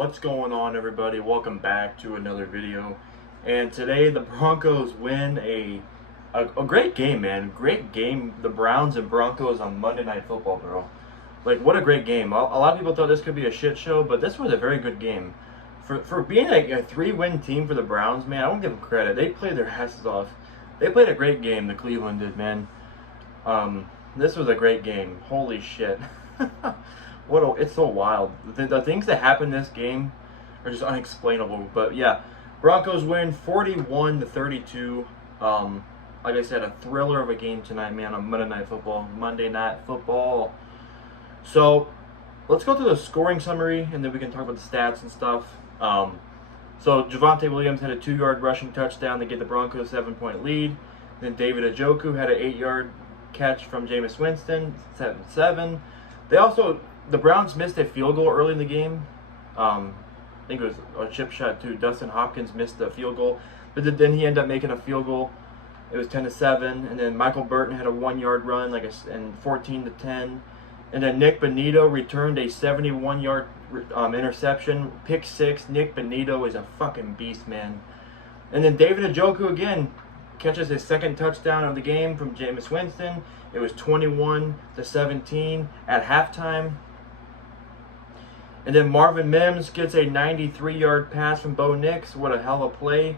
What's going on, everybody? Welcome back to another video. And today the Broncos win a great game, man. Great game. The Browns and Broncos on Monday Night Football, bro. Like, what a great game. A lot of people thought this could be a shit show, but this was a very good game. For being a 3-win team for the Browns, man, I want to give them credit. They played their asses off. They played a great game, the Cleveland did, man. This was a great game. Holy shit. It's so wild. The things that happened in this game are just unexplainable. But yeah, Broncos win 41-32. Like I said, a thriller of a game tonight, man, on Monday Night Football. So let's go through the scoring summary, and then we can talk about the stats and stuff. So Javonte Williams had a 2-yard rushing touchdown to get the Broncos a 7-point lead. Then David Njoku had an 8-yard catch from Jameis Winston, 7-7. The Browns missed a field goal early in the game. I think it was a chip shot too. Dustin Hopkins missed the field goal, but then he ended up making a field goal. It was 10-7, and then Michael Burton had a 1-yard run, and 14-10. And then Nick Bonito returned a 71-yard interception, pick 6. Nick Bonito is a fucking beast, man. And then David Njoku again catches his second touchdown of the game from Jameis Winston. It was 21-17 at halftime. And then Marvin Mims gets a 93-yard pass from Bo Nix. What a hell of a play.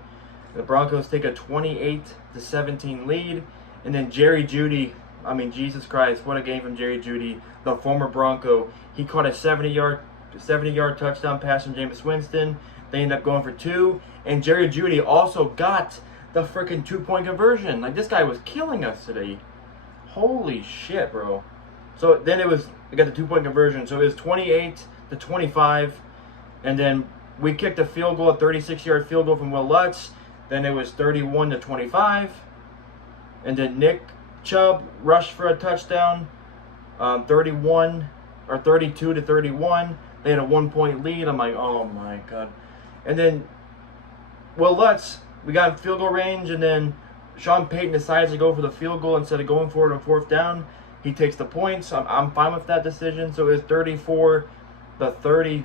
The Broncos take a 28-17 lead. And then Jerry Jeudy, I mean, Jesus Christ, what a game from Jerry Jeudy, the former Bronco. He caught a 70-yard touchdown pass from Jameis Winston. They end up going for 2. And Jerry Jeudy also got the freaking 2-point conversion. Like, this guy was killing us today. Holy shit, bro. So then we got the 2-point conversion. So it was 28-25. And then we kicked a field goal, a 36-yard field goal from Will Lutz. Then it was 31-25. And then Nick Chubb rushed for a touchdown, 32-31. They had a 1-point lead. I'm like, oh my God. And then Will Lutz, we got in field goal range, and then Sean Payton decides to go for the field goal instead of going for it on 4th down. He takes the points. I'm fine with that decision. So it was 34-32.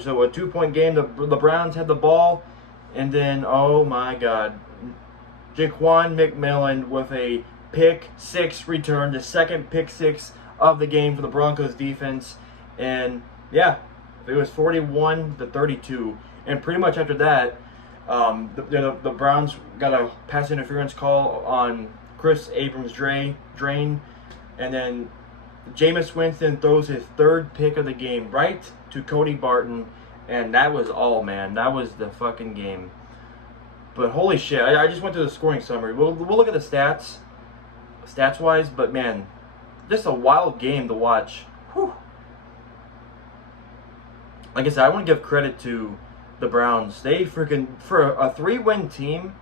So a 2-point game. The Browns had the ball, and then, oh my God, Jaquan McMillan with a pick 6 return, the second pick 6 of the game for the Broncos defense. And yeah, it was 41-32. And pretty much after that, the Browns got a pass interference call on Chris Abrams' drain, and then Jameis Winston throws his 3rd pick of the game right to Cody Barton, and that was all, man. That was the fucking game. But holy shit, I just went through the scoring summary. We'll look at the stats-wise, but man, just a wild game to watch. Whew. Like I said, I want to give credit to the Browns. They freaking, for a 3-win team,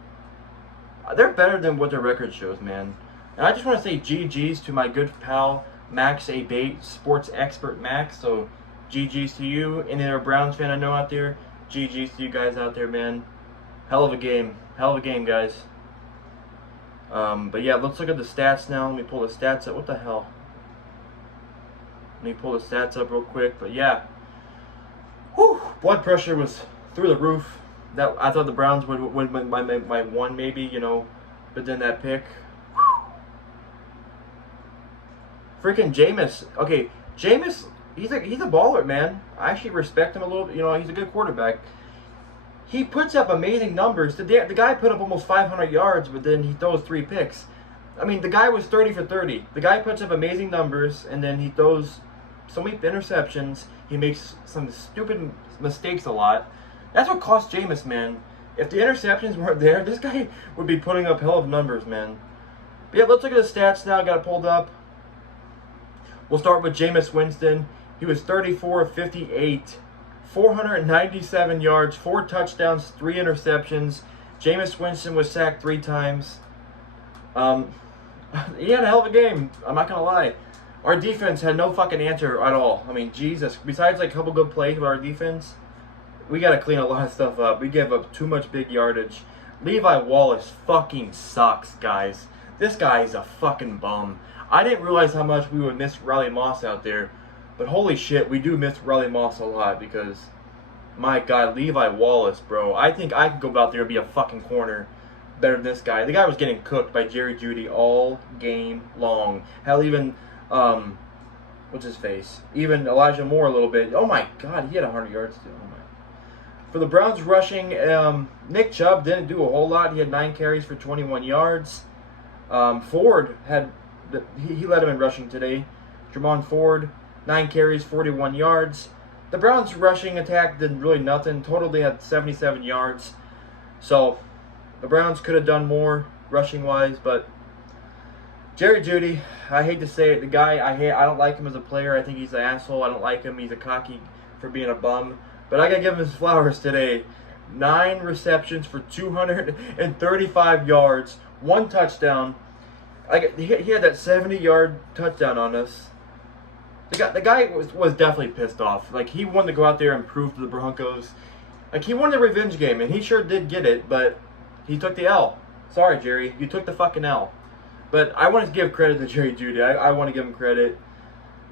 they're better than what their record shows, man. And I just want to say GG's to my good pal Max Abate, sports expert Max. So GG's to you. Any other Browns fan I know out there, GG's to you guys out there, man. Hell of a game, guys. But yeah, let's look at the stats now. Let me pull the stats up. What the hell? Let me pull the stats up real quick. But yeah, whew, blood pressure was through the roof. That I thought the Browns would win by 1 maybe, you know, but then that pick. Whew. Freaking Jameis. Okay, Jameis, he's a baller, man. I actually respect him a little. You know, he's a good quarterback. He puts up amazing numbers. The guy put up almost 500 yards, but then he throws 3 picks. I mean, the guy was 30 for 30. The guy puts up amazing numbers, and then he throws so many interceptions. He makes some stupid mistakes a lot. That's what cost Jameis, man. If the interceptions weren't there, this guy would be putting up hell of numbers, man. But yeah, let's look at the stats now. I got it pulled up. We'll start with Jameis Winston. He was 34-58. 497 yards, 4 touchdowns, 3 interceptions. Jameis Winston was sacked 3 times. He had a hell of a game. I'm not going to lie. Our defense had no fucking answer at all. I mean, Jesus. Besides like a couple good plays with our defense, we got to clean a lot of stuff up. We gave up too much big yardage. Levi Wallace fucking sucks, guys. This guy is a fucking bum. I didn't realize how much we would miss Riley Moss out there. But holy shit, we do miss Riley Moss a lot because My God, Levi Wallace, bro. I think I could go out there and be a fucking corner better than this guy. The guy was getting cooked by Jerry Jeudy all game long. Hell, even, what's his face? Even Elijah Moore a little bit. Oh my God, he had 100 yards too. Oh my. For the Browns rushing, Nick Chubb didn't do a whole lot. He had 9 carries for 21 yards. Ford he led him in rushing today. Jermon Ford, 9 carries, 41 yards. The Browns' rushing attack did really nothing. Total, they had 77 yards. So, the Browns could have done more rushing-wise, but Jerry Jeudy, I hate to say it, the guy, I don't like him as a player. I think he's an asshole. I don't like him. He's a cocky for being a bum. But I got to give him his flowers today. 9 receptions for 235 yards, 1 touchdown. He had that 70-yard touchdown on us. The guy was definitely pissed off. Like, he wanted to go out there and prove to the Broncos. Like, he won the revenge game, and he sure did get it, but he took the L. Sorry, Jerry. You took the fucking L. But I want to give credit to Jerry Jeudy. I want to give him credit.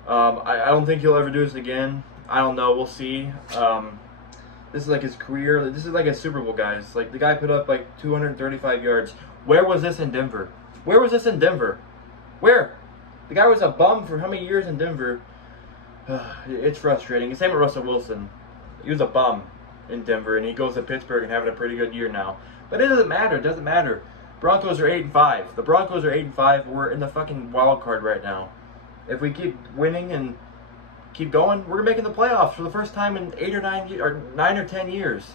I don't think he'll ever do this again. I don't know. We'll see. This is like his career. This is like a Super Bowl, guys. Like, the guy put up like 235 yards. Where was this in Denver? Where was this in Denver? Where? The guy was a bum for how many years in Denver? It's frustrating. Same with Russell Wilson. He was a bum in Denver, and he goes to Pittsburgh and having a pretty good year now. But it doesn't matter. It doesn't matter. Broncos are 8-5. The Broncos are 8-5. We're in the fucking wild card right now. If we keep winning and keep going, we're making the playoffs for the first time in 9 or 10 years.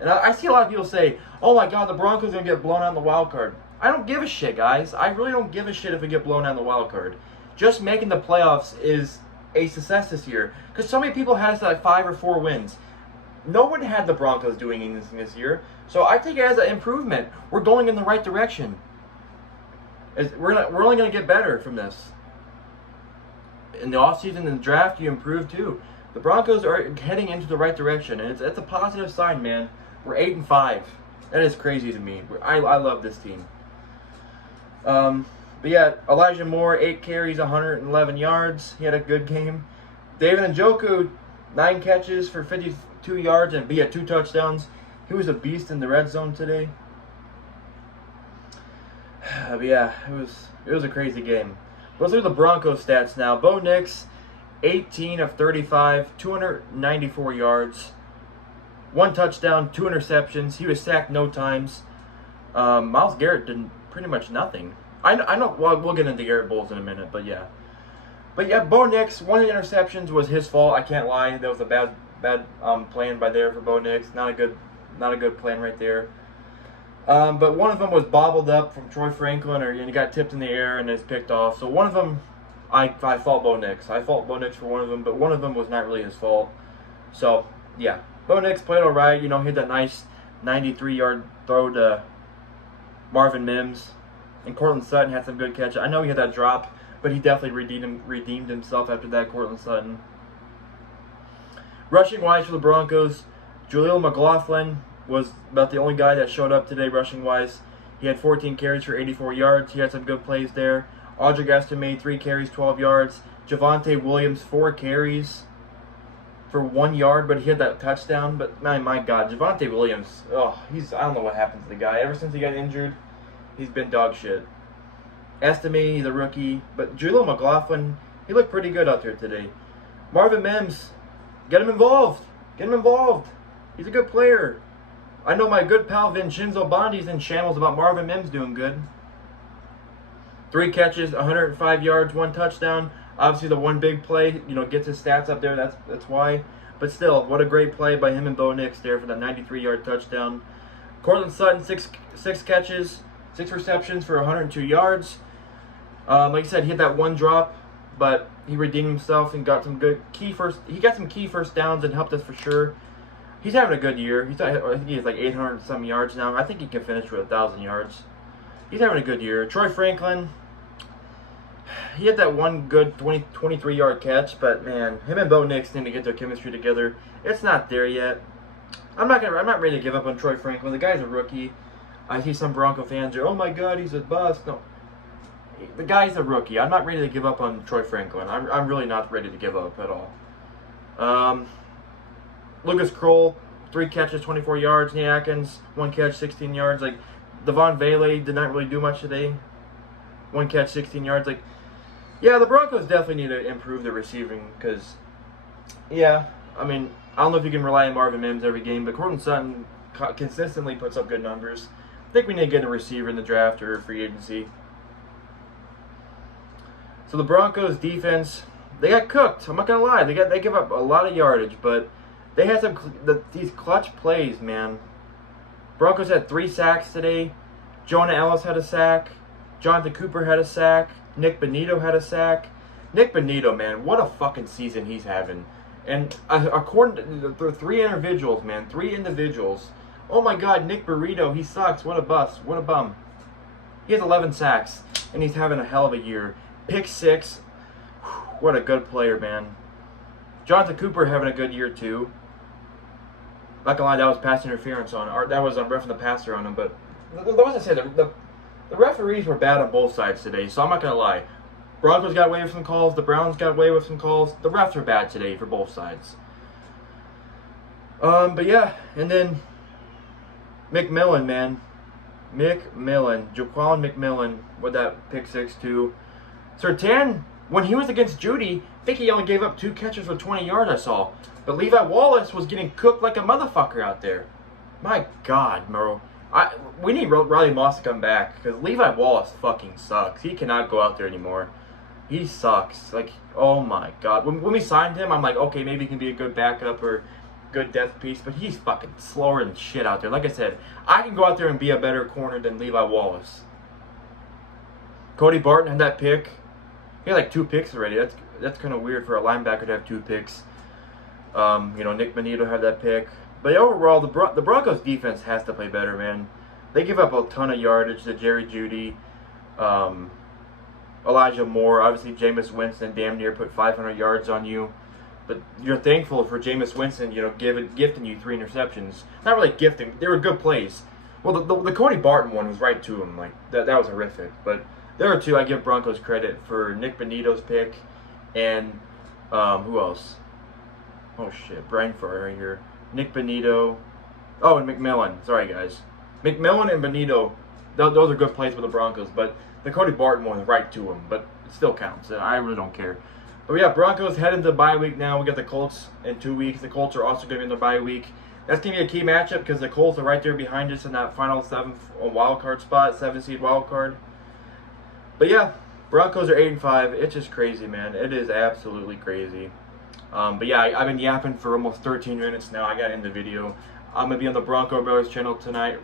And I see a lot of people say, "Oh my God, the Broncos are gonna get blown out in the wild card." I don't give a shit, guys. I really don't give a shit if we get blown out in the wild card. Just making the playoffs is a success this year, because so many people had us at like 5 or 4 wins. No one had the Broncos doing anything this year, so I take it as an improvement. We're going in the right direction. We're only going to get better from this. In the offseason and the draft, you improve too. The Broncos are heading into the right direction, and it's a positive sign, man. We're 8-5. That is crazy to me. I love this team. But yeah, Elijah Moore, 8 carries, 111 yards. He had a good game. David Njoku, 9 catches for 52 yards and 2 touchdowns. He was a beast in the red zone today. But yeah, it was a crazy game. Let's look at the Broncos stats now. Bo Nix, 18 of 35, 294 yards, 1 touchdown, 2 interceptions. He was sacked no times. Myles Garrett did pretty much nothing. I know. Well, we'll get into Garrett Bowles in a minute, but yeah. Bo Nix, 1 of the interceptions was his fault. I can't lie. That was a bad plan by there for Bo Nix. Not a good plan right there. But one of them was bobbled up from Troy Franklin, and he got tipped in the air and is picked off. So one of them, I fault Bo Nix. I fault Bo Nix for one of them, but one of them was not really his fault. So yeah, Bo Nix played all right. You know, he had that nice 93-yard throw to Marvin Mims, and Cortland Sutton had some good catches. I know he had that drop, but he definitely redeemed himself after that, Cortland Sutton. Rushing-wise for the Broncos, Jaleel McLaughlin was about the only guy that showed up today rushing-wise. He had 14 carries for 84 yards. He had some good plays there. Audric Estime, 3 carries, 12 yards. Javonte Williams, 4 carries for 1 yard, but he had that touchdown. But my God, Javonte Williams, I don't know what happened to the guy. Ever since he got injured, he's been dog shit. Estime, the rookie, but Jaleel McLaughlin, he looked pretty good out there today. Marvin Mims, get him involved. Get him involved. He's a good player. I know my good pal Vincenzo Bondi's in shambles about Marvin Mims doing good. 3 catches, 105 yards, 1 touchdown. Obviously, the one big play, gets his stats up there. That's why. But still, what a great play by him and Bo Nix there for that 93-yard touchdown. Cortland Sutton, 6 catches, 6 receptions for 102 yards. Like I said, he had that 1 drop, but he redeemed himself and got some key first downs and helped us for sure. He's having a good year. I think he has like 800 some yards now. I think he can finish with 1,000 yards. He's having a good year. Troy Franklin, he had that 1 good 23-yard catch, but man, him and Bo Nix need to get their chemistry together. It's not there yet. I'm not ready to give up on Troy Franklin. The guy's a rookie. I see some Bronco fans are, "Oh my God, he's a bust." No, the guy's a rookie. I'm not ready to give up on Troy Franklin. I'm really not ready to give up at all. Lucas Kroll, 3 catches, 24 yards. Nate Atkins, 1 catch, 16 yards. Like, Devon Vele did not really do much today. 1 catch, 16 yards. Like, yeah, the Broncos definitely need to improve their receiving because, yeah, I mean, I don't know if you can rely on Marvin Mims every game, but Courtland Sutton consistently puts up good numbers. I think we need to get a receiver in the draft or free agency. So the Broncos defense, they got cooked. I'm not gonna lie, they give up a lot of yardage, but they had these clutch plays, man. Broncos had 3 sacks today. Jonah Ellis had a sack. Jonathan Cooper had a sack. Nick Bonito had a sack. Nick Bonito, man, what a fucking season he's having. And according to the 3 individuals, man, 3 individuals. Oh my God, Nick Burrito, he sucks. What a bust. What a bum. He has 11 sacks, and he's having a hell of a year. Pick 6. What a good player, man. Jonathan Cooper having a good year, too. Not gonna lie, that was pass interference on, or that was on roughing the passer on him, but as I said, the referees were bad on both sides today, so I'm not gonna lie. Broncos got away with some calls, the Browns got away with some calls. The refs were bad today for both sides. But yeah, and then McMillan, man. Jaquan McMillan with that pick 6 too. Surtain, when he was against Judy, I think he only gave up 2 catches for 20 yards, I saw. But Levi Wallace was getting cooked like a motherfucker out there. My God, bro. We need Riley Moss to come back because Levi Wallace fucking sucks. He cannot go out there anymore. He sucks. Like, oh my God. When we signed him, I'm like, okay, maybe he can be a good backup or good depth piece, but he's fucking slower than shit out there. Like I said, I can go out there and be a better corner than Levi Wallace. Cody Barton had that pick. He had like 2 picks already. That's kind of weird for a linebacker to have 2 picks. Nick Bonito had that pick. But overall, the Broncos defense has to play better, man. They give up a ton of yardage to Jerry Jeudy, Elijah Moore. Obviously, Jameis Winston damn near put 500 yards on you. But you're thankful for Jameis Winston, gifting you 3 interceptions. Not really gifting. They were good plays. Well, the Cody Barton one was right to him. Like, that was horrific. But there are 2 I give Broncos credit for: Nick Bonito's pick and who else? Oh shit, brain fart right here. Nick Bonito. Oh, and McMillan. Sorry, guys. McMillan and Bonito. Those are good plays for the Broncos. But the Cody Barton one is right to him. But it still counts. I really don't care. But yeah, Broncos head into the bye week now. We got the Colts in 2 weeks. The Colts are also going to be in the bye week. That's going to be a key matchup because the Colts are right there behind us in that final 7th wild card spot, 7th seed wild card. But yeah, Broncos are 8-5. It's just crazy, man. It is absolutely crazy. But yeah, I've been yapping for almost 13 minutes now. I got to end the video. I'm going to be on the Bronco Brothers channel tonight,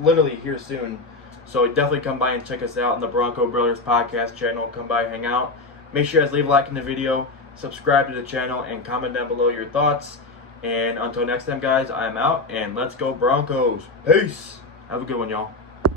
literally here soon. So definitely come by and check us out on the Bronco Brothers podcast channel. Come by, hang out. Make sure you guys leave a like in the video, subscribe to the channel, and comment down below your thoughts. And until next time, guys, I'm out, and let's go Broncos. Peace. Have a good one, y'all.